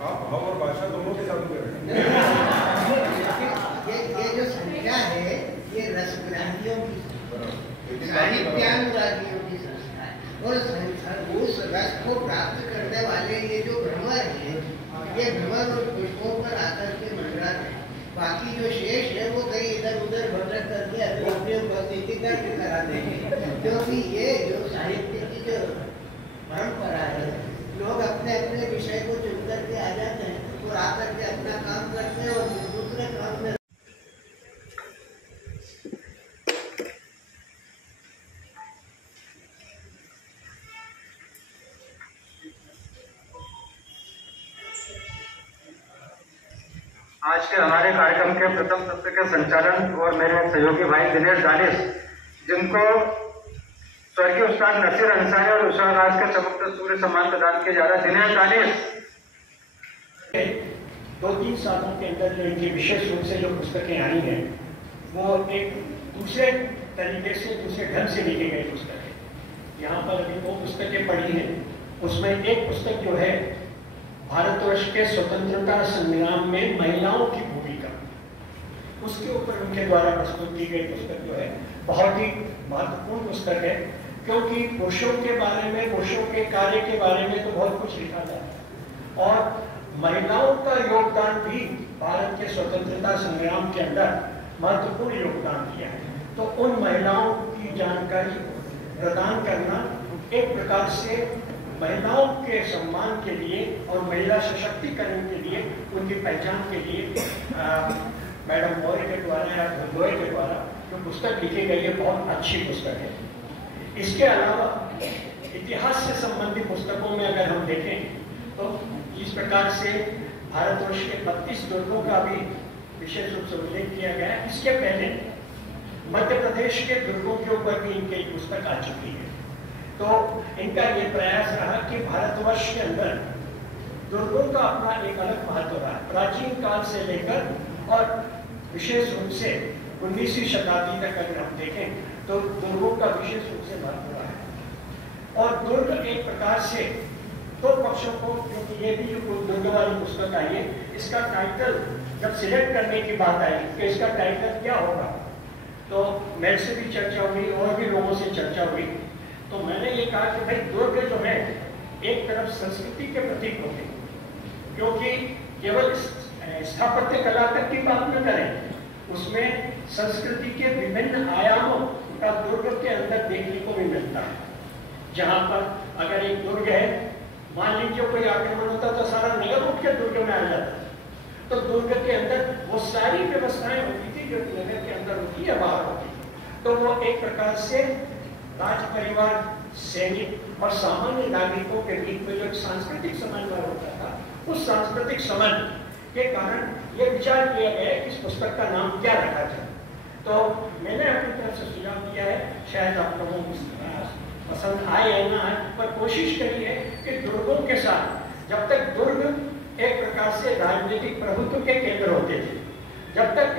आप भाव और भाषा दोनों के चालू करें। ये जो संख्या है ये रसग्राहियों की, साहित्यानुरागियों की संस्था है, और उस रस को प्राप्त करने वाले ये जो भ्रमर है, ये भ्रमर और पुष्पों पर आकर के मंडराते हैं। बाकी जो शेष है वो कहीं इधर उधर भटक करके अपने उपस्थिति करके कराते हैं, क्योंकि ये जो साहित्य की जो परंपरा है, लोग अपने अपने विषय को चुन करके आ जाते हैं और आकर के अपना काम करते हैं और दूसरे काम में। आज के हमारे कार्यक्रम के प्रथम सत्र के संचालन और मेरे सहयोगी भाई दिनेश दानिश, जिनको स्वर्गीय उस्ताद नसीर अंसारी और उषा राज का चमकते सूर्य सम्मान प्रदान किया जा रहा है। दिनेश दानिश 2-3 सालों के अंदर जो इनकी विशेष रूप से जो पुस्तकें आई हैं वो एक दूसरे तरीके से, दूसरे ढंग से लिखी गई पुस्तकें। यहाँ पर अभी 2 पुस्तकें पढ़ी हैं, उसमें एक पुस्तक जो है भारतवर्ष के स्वतंत्रता संग्राम में महिलाओं की भूमिका, उसके ऊपर उनके द्वारा प्रस्तुत की गई पुस्तक जो है बहुत ही महत्वपूर्ण पुस्तक है, क्योंकि पुरुषों के बारे में, पुरुषों के कार्य के बारे में तो बहुत कुछ लिखा जाता है और महिलाओं का योगदान भी भारत के स्वतंत्रता संग्राम के अंदर महत्वपूर्ण योगदान दिया है। तो उन महिलाओं की जानकारी प्रदान करना एक प्रकार से महिलाओं के सम्मान के लिए और महिला सशक्तिकरण के लिए, उनकी पहचान के लिए मैडम मौर्य के द्वारा या गोयल के द्वारा जो पुस्तक लिखी गई है बहुत अच्छी पुस्तक है। इसके अलावा इतिहास से संबंधित पुस्तकों में अगर हम देखें तो इस प्रकार से भारतवर्ष के 32 दुर्गों का भी विशेष रूप से उल्लेख किया गया है। इसके पहले मध्य प्रदेश के दुर्गों के ऊपर भी इनकी एक पुस्तक आ चुकी है। तो इनका ये प्रयास रहा कि भारतवर्ष के अंदर दुर्गों का अपना एक अलग महत्व रहा है, प्राचीन काल से लेकर और विशेष रूप से 19वीं शताब्दी तक अगर हम देखें तो दुर्गों का विशेष रूप से महत्व रहा है। और दुर्ग एक प्रकार से 2 पक्षों को, क्योंकि ये भी जो दुर्ग वाली पुस्तक आई है, इसका टाइटल जब सिलेक्ट करने की बात आई कि इसका टाइटल क्या होगा, तो मेरे से भी चर्चा हुई और भी लोगों से चर्चा हुई। तो मैंने ये कहा कि भाई दुर्ग जो है एक तरफ संस्कृति के प्रतीक होते हैं, क्योंकि केवल स्थापत्य कला तक की बात न करें, उसमें संस्कृति के विभिन्न आयामों का दुर्ग के अंदर देखने को भी मिलता है। जहाँ पर अगर एक दुर्ग है, मान लीजिए कोई आक्रमण होता तो सारा नगर उठ के दुर्ग में आ जाता, तो दुर्ग के अंदर वो सारी व्यवस्थाएं होती थी जो नगर के अंदर होती है, बाहर होती। तो वो एक प्रकार से राज परिवार, सैनिक और सामान्य नागरिकों के बीच में जो एक सांस्कृतिक समन्वय होता था, उस सांस्कृतिक समन्वय के कारण ये विचार किया गया कि इस पुस्तक का नाम क्या रखा जाए। तो मैंने अपनी तरफ से सुझाव दिया है, शायद आप लोगों को पसंद आए या ना आए, पर कोशिश करी है कि दुर्गों के साथ, जब तक दुर्ग एक प्रकार से राजनीतिक प्रभुत्व के केंद्र होते थे, जब तक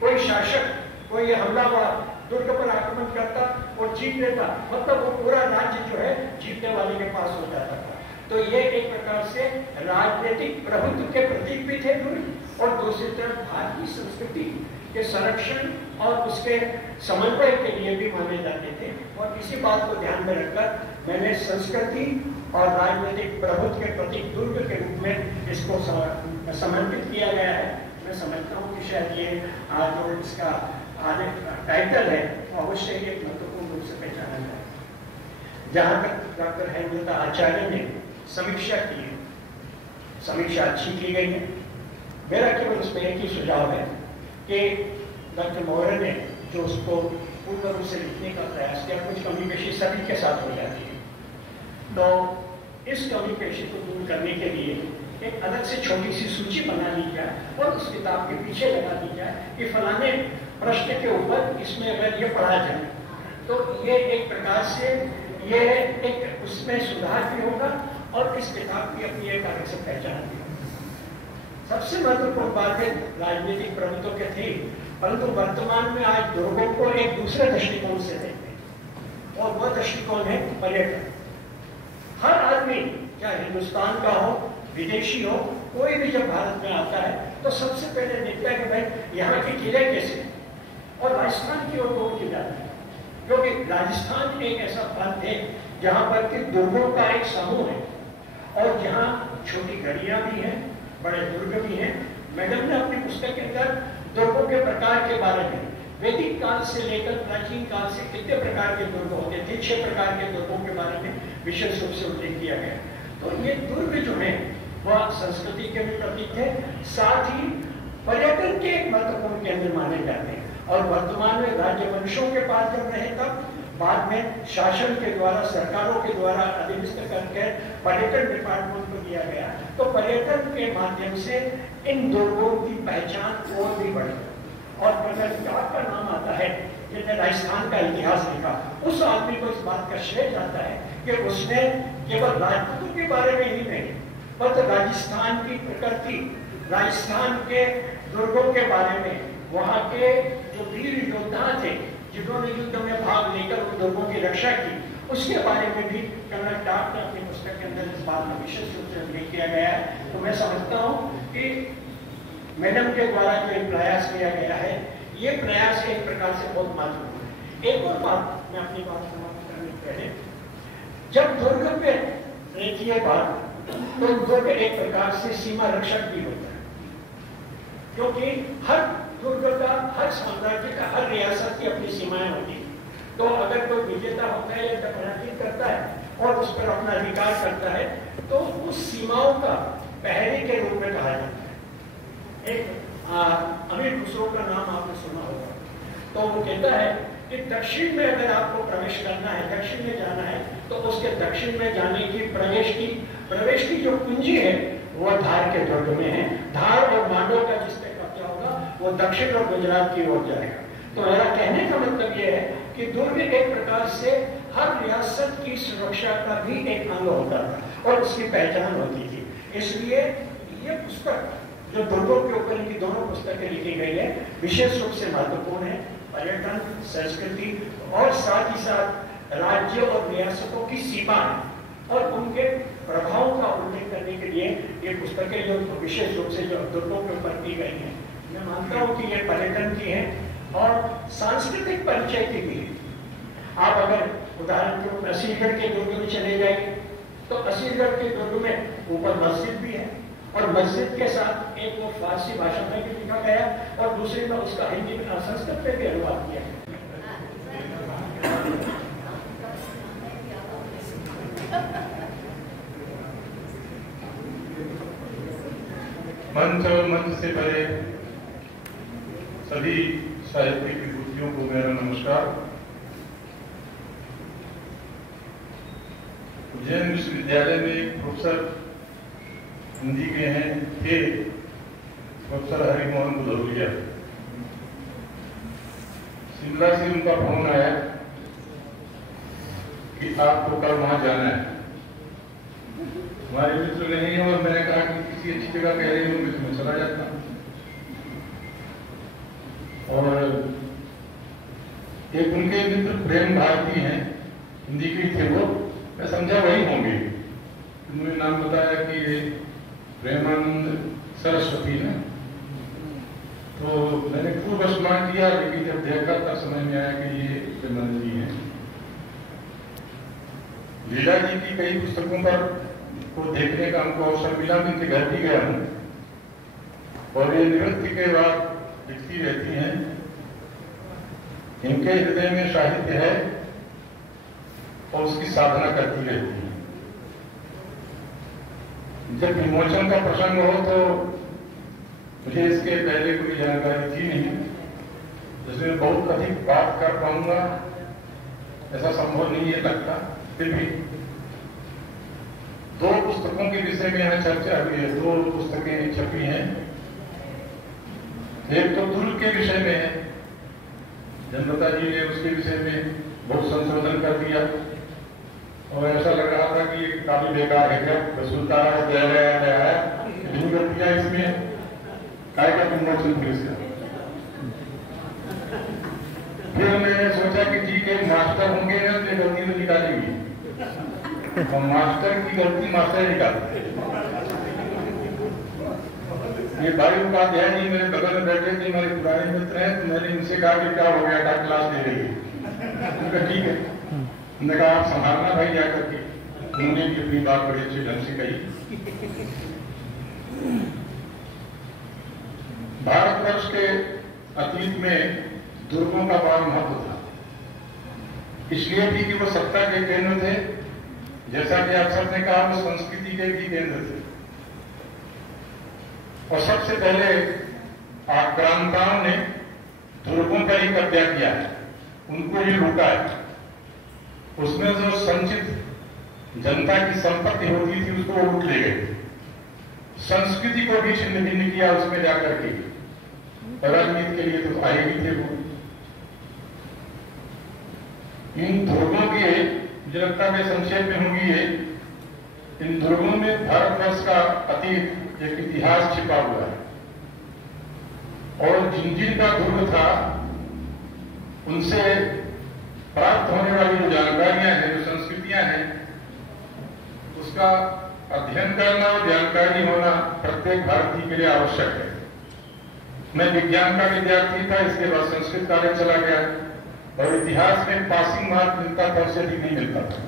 कोई शासक, कोई हमलावर दुर्ग पर आक्रमण करता और जीत लेता, मतलब वो पूरा राज्य जो है जीतने वाले के पास हो जाता था। तो ये एक प्रकार से राजनीतिक प्रभुत्व के प्रतीक भी थे दुर्ग, और दूसरी तरफ भारतीय संस्कृति के संरक्षण और उसके समन्वय के लिए भी माने जाते थे। और इसी बात को ध्यान में रखकर मैंने संस्कृति और राजनीतिक प्रभुत्व के प्रतीक दुर्ग के रूप में इसको समर्पित किया गया है। मैं समझता हूँ कि शायद ये आज जो इसका टाइटल है वो अवश्य ही एक महत्वपूर्ण रूप से पहचाना जाए। जहाँ तक डॉक्टर हेमलता आचार्य ने समीक्षा की है, समीक्षा अच्छी की गई है। मेरा केवल उसमें एक ही सुझाव है कि डॉक्टर मौर्य ने जो उसको पूर्ण रूप से लिखने का प्रयास किया, कुछ कमी पेशी सभी के साथ हो जाती है। तो इस कमी पेशी को दूर करने के लिए एक अलग से छोटी सी सूची बना ली जाए और उस किताब के पीछे लगा दी जाए कि फलाने प्रश्न के ऊपर इसमें अगर ये पढ़ा जाए तो ये एक प्रकार से ये एक उसमें सुधार भी होगा और इस किताब की अपनी एक अलग से पहचान भी होगी। सबसे महत्वपूर्ण बात है राजनीतिक प्रभुत्व के थी, परंतु वर्तमान में आज दुर्गों को एक दूसरे दृष्टिकोण से देखते हैं और वह दृष्टिकोण है पर्यटन। हर आदमी चाहे हिंदुस्तान का हो, विदेशी हो, कोई भी जब भारत में आता है तो सबसे पहले देखता है कि भाई यहाँ के किले कैसे हैं। और राजस्थान की ओर लोग क्यों जाते हैं? क्योंकि राजस्थान एक ऐसा प्रांत है जहाँ पर कि दुर्गों का एक समूह है और जहाँ छोटी घड़ियाँ भी हैं, बड़े दुर्ग भी हैं। मैडम ने अपनी पुस्तक के अंदर दुर्गों के प्रकार के बारे में वैदिक काल से लेकर प्राचीन काल से कितने प्रकार के दुर्ग होते थे, 6 प्रकार के दुर्गों के बारे में विशेष रूप से उल्लेख किया गया। तो ये दुर्ग जो है वह संस्कृति के भी प्रतीक है, साथ ही पर्यटन के एक महत्वपूर्ण केंद्र माने जाते हैं। और वर्तमान में राज्य वंशों के पास जब रहे तब बाद में शासन के द्वारा, सरकारों के द्वारा अधिनिष्ठ करके पर्यटन डिपार्टमेंट को दिया गया। तो पर्यटन के माध्यम से इन दुर्गों की पहचान और भी बढ़ी। और प्रगतिकार का नाम आता है जिसने राजस्थान का इतिहास लिखा, उस आदमी को इस बात का श्रेय जाता है कि उसने केवल राजपूतों के बारे में ही नहीं, बल्कि राजस्थान की प्रकृति, राजस्थान के दुर्गों के बारे में, वहाँ के जो वीर योद्धा थे जिन्होंने युद्ध में भाग लेकर उन दुर्गों की रक्षा की, उसके बारे में भी कर्नल टाप ने अपनी पुस्तक के अंदर इस बात में विशेष रूप से उल्लेख किया गया है। तो मैं समझता हूँ कि मैडम के द्वारा जो एक प्रयास किया गया है, ये प्रयास एक प्रकार से बहुत महत्वपूर्ण है। एक और बात मैं अपनी बात समाप्त करने से पहले, जब दुर्ग पे रहती है बात, तो दुर्ग एक प्रकार से सीमा रक्षक भी होता है, क्योंकि हर दुर्ग का, हर साम्राज्य का, हर रियासत की अपनी सीमाएं होती है। तो अगर कोई विजेता होता है या टकराकी करता है और उस पर अपना अधिकार करता है, तो उस सीमाओं का पहरे के रूप में कहा जाता है। एक अमीर खुसरो का नाम आपने सुना होगा, तो वो कहता है कि दक्षिण में अगर आपको प्रवेश करना है, दक्षिण में जाना है, तो उसके दक्षिण में जाने की प्रवेश की जो कुंजी है वो धार के दुर्ग में है। धार और मांडव का जिस पे कब्जा होगा वो दक्षिण और गुजरात की ओर जाएगा। तो मेरा कहने का मतलब ये है कि दुर्ग एक प्रकार से हर रियासत की सुरक्षा का भी एक अंग होता था और उसकी पहचान होती थी। इसलिए ये पुस्तक जो दुर्गों के ऊपर इनकी दोनों पुस्तकें लिखी गई है, विशेष रूप से महत्वपूर्ण है। पर्यटन, संस्कृति और साथ ही साथ राज्य और रियासतों की सीमाएं और उनके प्रभावों का उल्लेख करने के लिए ये पुस्तकें जो विशेष रूप से जो दुर्गों के ऊपर की गई हैं, मैं मानता हूँ कि ये पर्यटन की है और सांस्कृतिक परिचय की भी है। आप अगर उदाहरण के रूप में असीरगढ़ के दुर्ग में चले जाएंगे तो असीरगढ़ के दुर्ग में ऊपर मस्जिद भी है और मस्जिद के साथ एक वो फारसी भाषा में भी लिखा गया और दूसरे में उसका हिंदी में संस्कृत में भी अनुवाद किया है। मंच और मंच से परे सभी साहित्यिक विभूतियों को मेरा नमस्कार। उज्जैन विश्वविद्यालय में एक प्रोफेसर हिंदी के थे प्रोफेसर हरिमोहन बुधौलिया। शिमला से उनका फोन आया कि आपको कल वहां जाना है। हमारे मित्र नहीं है और मैंने कहा कि किसी अच्छी जगह कह रही हूँ, मैं चला जाता हूँ। और एक उनके मित्र प्रेम भारती हैं, हिंदी के थे वो, मैं समझा वही होंगे। उन्होंने नाम बताया कि ये प्रेमानंद सरस्वती ने। तो मैंने खूब स्मरण किया, लेकिन जब देखा तब समझ में आया कि ये प्रेमानंद जी हैं। लीला जी की कई पुस्तकों पर को देखने का हमको अवसर मिला, मैं इनके घर भी गया हूँ और ये निवृत्ति के बाद लिखती रहती हैं। इनके हृदय में साहित्य है और उसकी साधना करती रहती है। जब विमोचन का प्रसंग हो तो मुझे इसके पहले कोई जानकारी थी नहीं, जिसमें बहुत अधिक बात कर पाऊंगा ऐसा संभव नहीं है लगता। फिर भी दो पुस्तकों के विषय में यहाँ चर्चा हुई है, दो पुस्तकें छपी हैं। एक तो दुर्ग के विषय में है, जनता जी ने उसके विषय में बहुत संशोधन कर दिया और ऐसा लग रहा था कि ये काफी बेकार है, क्या सुनता है इसमें काय का विमोचन फिर से। फिर मैंने सोचा कि जी के मास्टर होंगे ना तो गलती तो निकालेंगे, और मास्टर की गलती मास्टर निकालते। ये भाई को बात है नहीं, मेरे बगल में बैठे थे मेरे पुराने मित्र हैं, तो मैंने इनसे कहा कि क्या हो गया था, क्लास ले रही है। उनका ठीक है, मैंने कहा आप संभालना भाई जा करके। उन्होंने भी अपनी बात बड़े अच्छे ढंग से कही। भारतवर्ष के अतीत में दुर्गों का बड़ा महत्व था, इसलिए भी कि वो सत्ता के केंद्र थे, जैसा कि आप सबने कहा वो संस्कृति के भी केंद्र थे। और सबसे पहले आक्रांताओं ने दुर्गों पर ही कब्जा किया है, उनको ही लूटा है। उसमें जो संचित जनता की संपत्ति होती थी उसको लूट ले गए, संस्कृति को भी छिन्न भिन्न किया उसमें जाकर के। राजनीति के लिए तो आए भी थे वो। इन दुर्गों की जनता में संक्षेप में होंगी है, इन दुर्गों में भारतवर्ष का अतीत एक इतिहास छिपा हुआ है। और जिन जिन का दुर्ग था उनसे प्राप्त होने वाली जो जानकारियां हैं, जो संस्कृतियां हैं, उसका अध्ययन करना और जानकारी होना प्रत्येक भारतीय के लिए आवश्यक है। मैं विज्ञान का विद्यार्थी था, इसके बाद संस्कृत कॉलेज चला गया और इतिहास में पासिंग मार्क मिलता था, उससे अधिक नहीं मिलता था,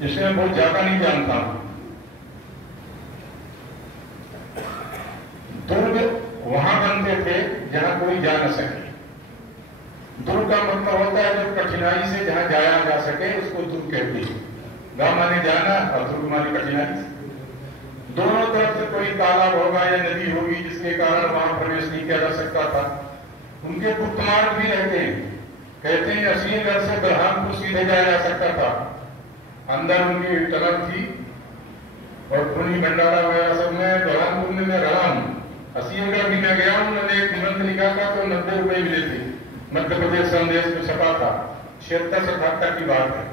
जिससे मैं बहुत ज्यादा नहीं जानता हूं। दुर्ग वहां बनते थे जहां कोई जा न सके। दुर्ग का मतलब होता है जो कठिनाई से जहां जाया जा सके उसको दुर्ग कहते हैं। गांव माने जाना और दुर्ग माने कठिनाई से। दोनों तरफ से कोई तालाब होगा या नदी होगी जिसके कारण वहां प्रवेश नहीं किया जा सकता था। उनके गुप्त मार्ग भी रहते हैं, कहते हैं असीमगढ़ से बरहामपुर सीधे जाया जा सकता था। अंदर उनकी टनल थी और खूनी भंडारा वगैरह सब में बरहामपुर में मैं रहा हूं। असीमगढ़ भी मैं गया हूं, मैंने एक निबंध लिखा था तो 90 रुपए मिले थे, मध्य प्रदेश संदेश में छपा था, 76-77 की बात है।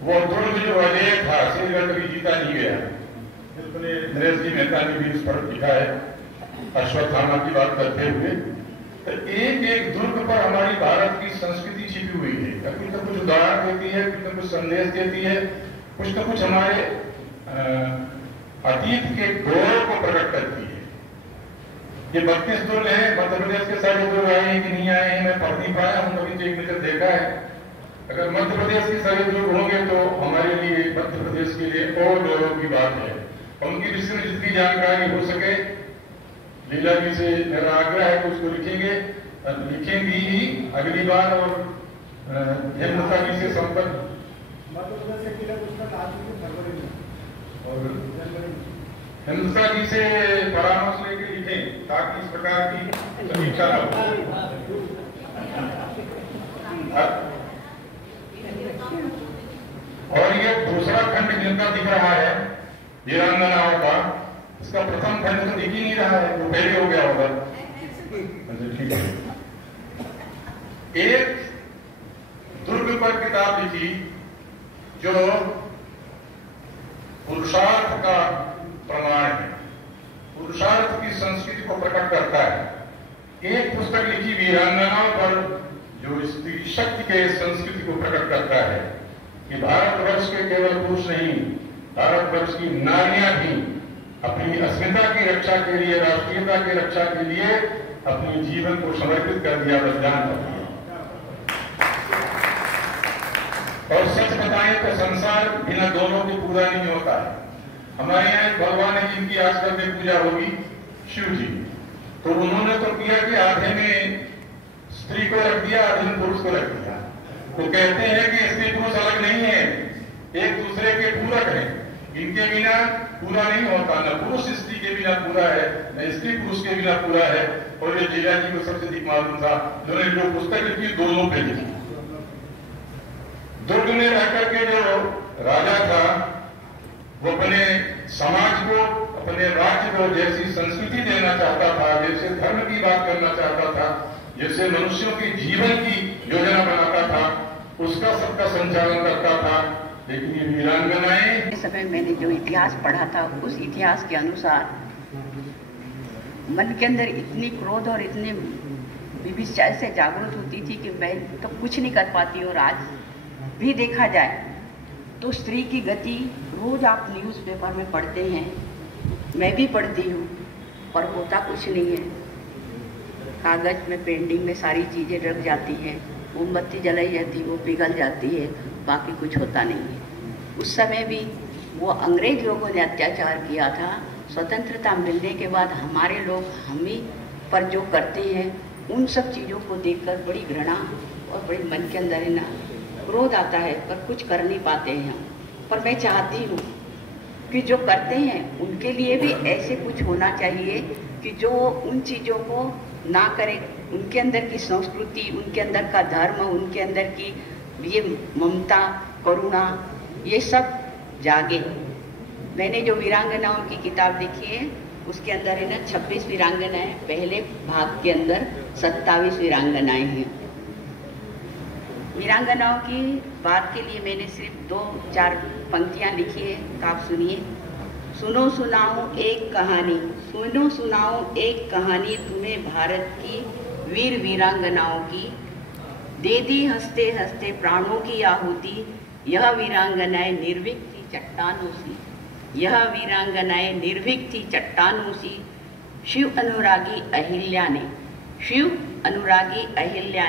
वो दुर्ग जो अजय था, असीमगढ़ कभी जीता नहीं गया। नरेश जी मेहता ने भी इस पर लिखा है अश्वत्थामा की बात करते हुए। तो एक एक दुर्ग पर हमारी भारत की संस्कृति छिपी हुई है, कुछ न कुछ उदाहरण देती है, कुछ न कुछ संदेश देती है, कुछ न कुछ हमारे अतीत के गौरव को प्रकट करती है। ये 32 दुर्ग हैं, मध्य प्रदेश के सारे दुर्ग आए हैं कि नहीं आए हैं मैं पढ़ नहीं पाया हूं, कभी एक मिनट देखा है। अगर मध्य प्रदेश के सारे दुर्ग होंगे तो हमारे लिए मध्य प्रदेश के लिए और गौरव की बात है। उनकी विषय में जितनी जानकारी हो सके लीला जी से मेरा आग्रह है कि उसको लिखेंगी ही अगली बार। और हेमलता जी से संपर्क और हेमलता जी से परामर्श लेकर लिखें ताकि इस प्रकार की समीक्षा हो। और ये दूसरा खंड जिनका दिख रहा है वीरांगनाओं का, इसका प्रथम खंड तो दिख ही नहीं रहा है, वो पहले हो गया होगा। ठीक है, एक दुर्ग पर किताब लिखी जो पुरुषार्थ का प्रमाण है, पुरुषार्थ की संस्कृति को प्रकट करता है। एक पुस्तक लिखी वीरांगनाओं पर जो स्त्री शक्ति के संस्कृति को प्रकट करता है कि भारतवर्ष के केवल पुरुष नहीं, भारतवर्ष की नारियां भी अपनी अस्मिता की रक्षा के लिए, राष्ट्रीयता की रक्षा के लिए अपने जीवन को समर्पित कर दिया, बलिदान कर दिया। और सच बताएं तो संसार बिना दोनों के पूरा नहीं होता है। हमारे यहाँ एक भगवान है जिनकी आजकल में पूजा होगी, शिव जी, तो उन्होंने तो किया कि आधे में स्त्री को रख दिया, आधे में पुरुष को रख दिया। तो कहते हैं कि स्त्री पुरुष अलग नहीं है, एक दूसरे के पूरक हैं। इनके बिना पूरा नहीं होता, न पुरुष स्त्री के बिना पूरा है, न स्त्री पुरुष के बिना पूरा है। और ये लीला जी को सबसे अधिक मालूम था, उन्होंने जो पुस्तक लिखी दोनों पे लिखी। दुर्ग में रहकर के जो राजा था वो अपने समाज को, अपने राज्य को जैसी संस्कृति देना चाहता था, जैसे धर्म की बात करना चाहता था, जैसे मनुष्यों के जीवन की योजना बनाता था, उसका सबका संचालन करता था। लेकिन ये वीरांगनाएं, इस समय मैंने जो इतिहास पढ़ा था उस इतिहास के अनुसार मन के अंदर इतनी क्रोध और इतने विभिचार से जागृत होती थी कि मैं तो कुछ नहीं कर पाती। और आज भी देखा जाए तो स्त्री की गति रोज आप न्यूज़पेपर में पढ़ते हैं, मैं भी पढ़ती हूँ, पर होता कुछ नहीं है। कागज में पेंटिंग में सारी चीज़ें रख जाती हैं, मोमबत्ती जलाई जाती है वो पिघल जाती है, बाकी कुछ होता नहीं है। उस समय भी वो अंग्रेज लोगों ने अत्याचार किया था। स्वतंत्रता मिलने के बाद हमारे लोग हम ही पर जो करते हैं, उन सब चीज़ों को देखकर बड़ी घृणा और बड़ी मन के अंदर है ना क्रोध आता है, पर कुछ कर नहीं पाते हैं हम। पर मैं चाहती हूँ कि जो करते हैं उनके लिए भी ऐसे कुछ होना चाहिए कि जो उन चीज़ों को ना करें, उनके अंदर की संस्कृति, उनके अंदर का धर्म, उनके अंदर की ये ममता, करुणा, ये सब जागे। मैंने जो वीरांगनाओं की किताब लिखी है उसके अंदर है ना 26 वीरांगनाएं, पहले भाग के अंदर 27 वीरांगनाएं हैं। वीरांगनाओं की बात के लिए मैंने सिर्फ 2-4 पंक्तियां लिखी है, तो आप सुनिए। सुनो सुनाओ एक कहानी, सुनो सुनाओ एक कहानी तुम्हें भारत की वीर वीरांगनाओं की, दे दी हंसते हंसते प्राणों की आहुति, यह वीरांगनाएं निर्भीक थी चट्टानों सी, यह वीरांगनाएं निर्भीक थी चट्टानों सी। शिव अनुरागी अहिल्या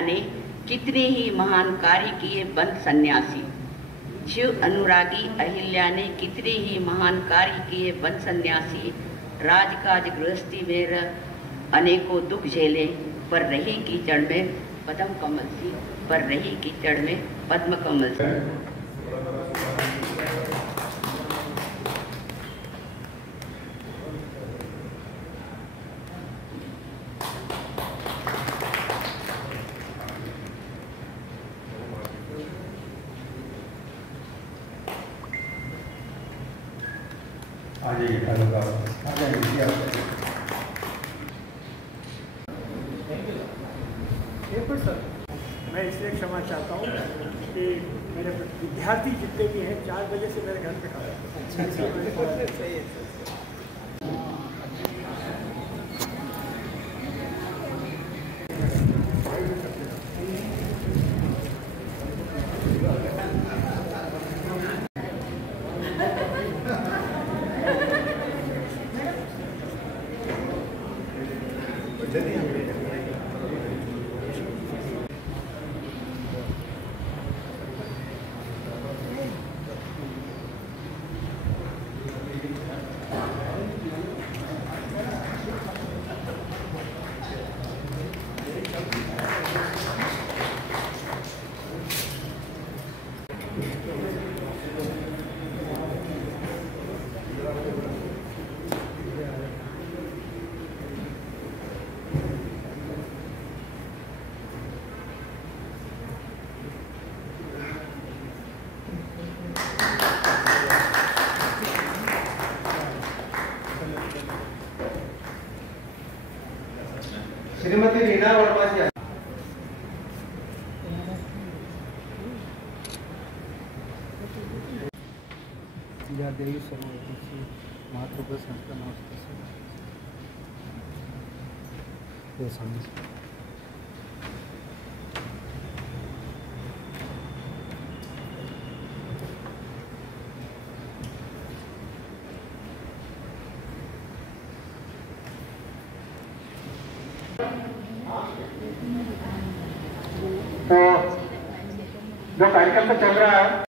ने कितने ही महान कार्य किए बंद सन्यासी। शिव अनुरागी अहिल्या ने कितने ही महान कार्य किए बंद सन्यासी। राजकाज गृहस्थी में रह अनेकों दुख झेले, पर रही कीचड़ में पद्म कमल सी, पर रही कीचड़ में पद्म कमल सी। आ जाइए, आ जाइए। सर, मैं इसलिए क्षमा चाहता हूँ कि मेरे विद्यार्थी जितने भी हैं 4 बजे से मेरे घर पे खड़ा है। श्रीमती रीना वर्मा जी। या देवी सर्वोत्तम मातृभूत संस्था नमस्ते ये सामने तो जो कार्यक्रम में चल रहा है